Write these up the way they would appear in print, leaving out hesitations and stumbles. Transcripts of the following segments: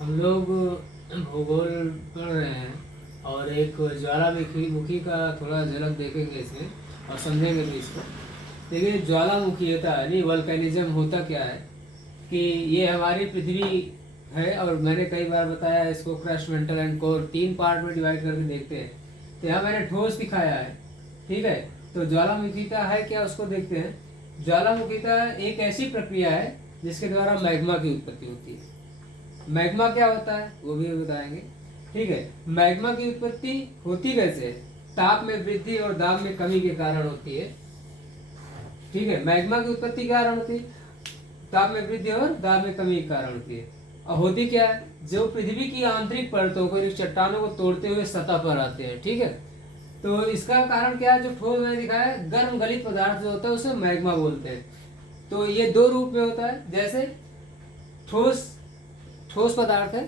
हम लोग भूगोल पढ़ रहे हैं और एक ज्वालामुखी का थोड़ा झलक देखेंगे इसमें और समझेंगे भी इसको। देखिए, ज्वालामुखी होता है नहीं, वल्केनिज्म होता क्या है कि ये हमारी पृथ्वी है और मैंने कई बार बताया है इसको crust, mental and core 3 part में डिवाइड करके देखते हैं। तो यहाँ मैंने ठोस दिखाया है, ठीक है। तो ज्वालामुखीता है क्या, उसको देखते हैं। ज्वालामुखीता एक ऐसी प्रक्रिया है जिसके द्वारा मैग्मा की उत्पत्ति होती है। मैग्मा क्या होता है वो भी बताएंगे, ठीक है। मैग्मा की उत्पत्ति होती कैसे है? ताप में वृद्धि और दाब में कमी के कारण होती है, ठीक है। मैग्मा की उत्पत्ति के कारण होती है, ताप में वृद्धि और दाब में कमी के कारण होती है। और होती क्या है, जो पृथ्वी की आंतरिक परतों को, चट्टानों को तोड़ते हुए सतह पर आते हैं, ठीक है। तो इसका कारण क्या है, जो ठोस मैंने दिखाया है, गर्म गलित पदार्थ जो होता है उसे मैग्मा बोलते हैं। तो ये दो रूप में होता है, जैसे ठोस ठोस पदार्थ है।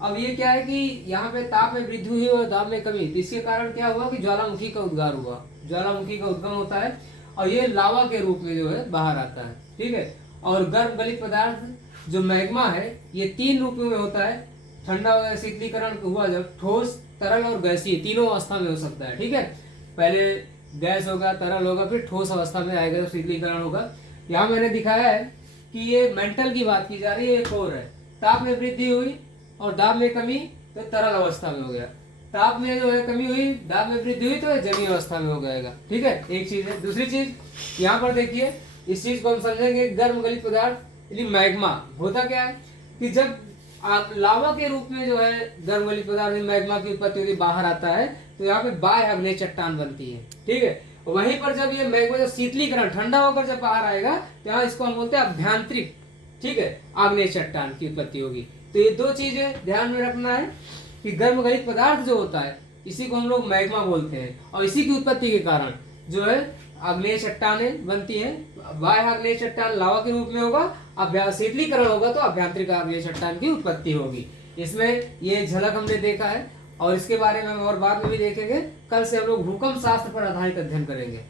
अब ये क्या है कि यहाँ पे ताप में वृद्धि हुई और दाब में कमी, तो इसके कारण क्या हुआ कि ज्वालामुखी का उद्गार हुआ, ज्वालामुखी का उद्गम होता है और ये लावा के रूप में जो है बाहर आता है, ठीक है। और गर्म गलित पदार्थ जो मैग्मा है ये 3 रूपों में होता है। ठंडा शीतलीकरण हुआ जब ठोस, तरल और गैसीय तीनों अवस्था में हो सकता है, ठीक है। पहले गैस होगा, तरल होगा, फिर ठोस अवस्था में आएगा तो शीतलीकरण होगा। यहाँ मैंने दिखाया है कि ये मेंटल की बात की जा रही है, एक और है। ताप में वृद्धि हुई और दाब में कमी, तो तरल अवस्था में हो गया। ताप में जो है कमी हुई, दाब में वृद्धि हुई तो जमीन अवस्था में हो जाएगा, ठीक है। एक चीज है। दूसरी चीज यहाँ पर देखिए, इस चीज को हम समझेंगे। गर्म गलित पदार्थ यानी मैग्मा होता क्या है कि जब लावा के रूप में जो है गर्म गलित पदार्थ मैग्मा की उत्पत्ति होती, बाहर आता है, तो यहाँ पे बाह्य आग्नेय चट्टान बनती है, ठीक है। वहीं पर जब ये मैग्मा जब शीतलीकरण ठंडा होकर जब बाहर आएगा तो यहाँ इसको हम बोलते हैं अभ्यांतरिक, ठीक है, आग्नेय चट्टान की उत्पत्ति होगी। तो ये दो चीजें ध्यान में रखना है कि गर्म गलित पदार्थ जो होता है इसी को हम लोग मैग्मा बोलते हैं, और इसी की उत्पत्ति के कारण जो है आग्नेय चट्टानें बनती हैं। बाह्य आग्नेय चट्टान लावा के रूप में होगा, शीतलीकरण होगा तो अभ्यांतरिक आग्नेय चट्टान की उत्पत्ति होगी। इसमें ये झलक हमने देखा है और इसके बारे में हम और बाद में भी देखेंगे। कल से हम लोग भूकंप शास्त्र पर आधारित अध्ययन करेंगे।